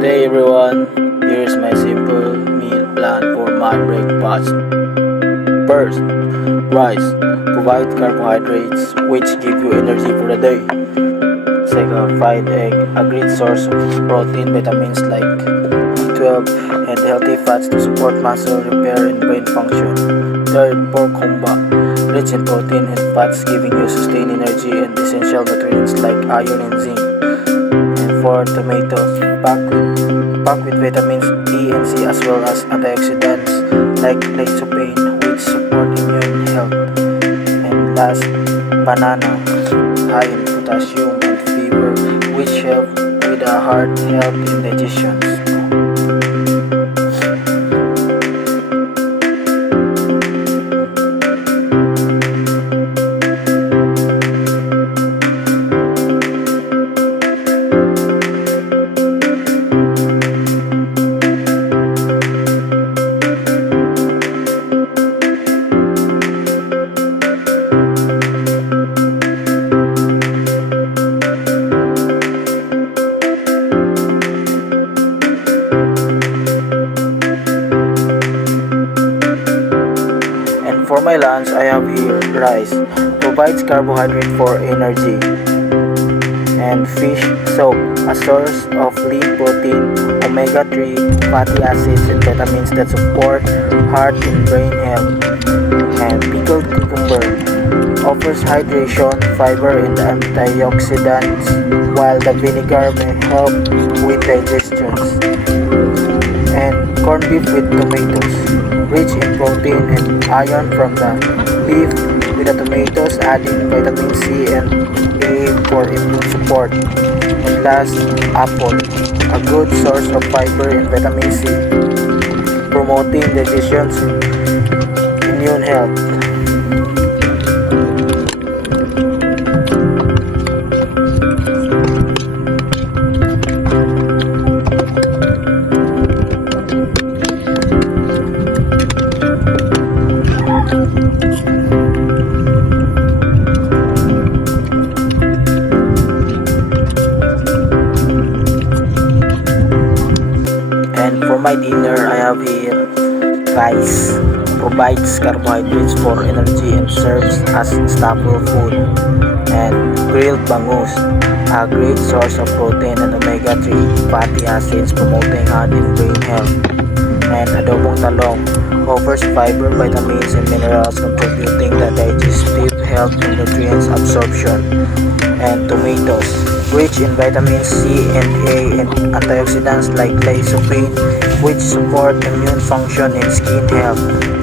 Today everyone, here's my simple meal plan for my breakfast. First, rice. Provide carbohydrates which give you energy for the day. Second, fried egg. A great source of protein, vitamins like B12 and healthy fats to support muscle repair and brain function. Third, pork humba. Rich in protein and fats giving you sustained energy and essential nutrients like iron and zinc. And fourth, tomatoes. Packed with vitamins E and C as well as antioxidants like lycopene which support immune health. And last, banana, high in potassium and fiber which help with the heart health and digestion. For my lunch, I have here rice, provides carbohydrate for energy, and fish soup, a source of lean protein, omega-3 fatty acids and vitamins that support heart and brain health, and pickled cucumber, offers hydration, fiber and antioxidants, while the vinegar may help with digestion, and corned beef with tomatoes, rich in protein and iron from the beef with the tomatoes, adding vitamin C and A for immune support. And last, apple, a good source of fiber and vitamin C, promoting digestion, immune health. And for my dinner, I have here rice, provides carbohydrates for energy and serves as staple food. And grilled bangus, a great source of protein and omega-3 fatty acids promoting heart and brain health. And adobong talong offers fiber, vitamins and minerals contributing to digestive health and nutrients absorption. And tomatoes, rich in vitamins C and A and antioxidants like lycopene which support immune function and skin health.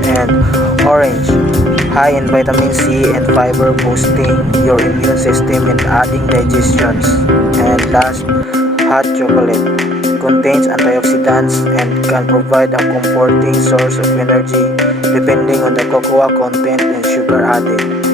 And orange, high in vitamin C and fiber boosting your immune system and adding digestion. And last, hot chocolate, contains antioxidants and can provide a comforting source of energy depending on the cocoa content and sugar added.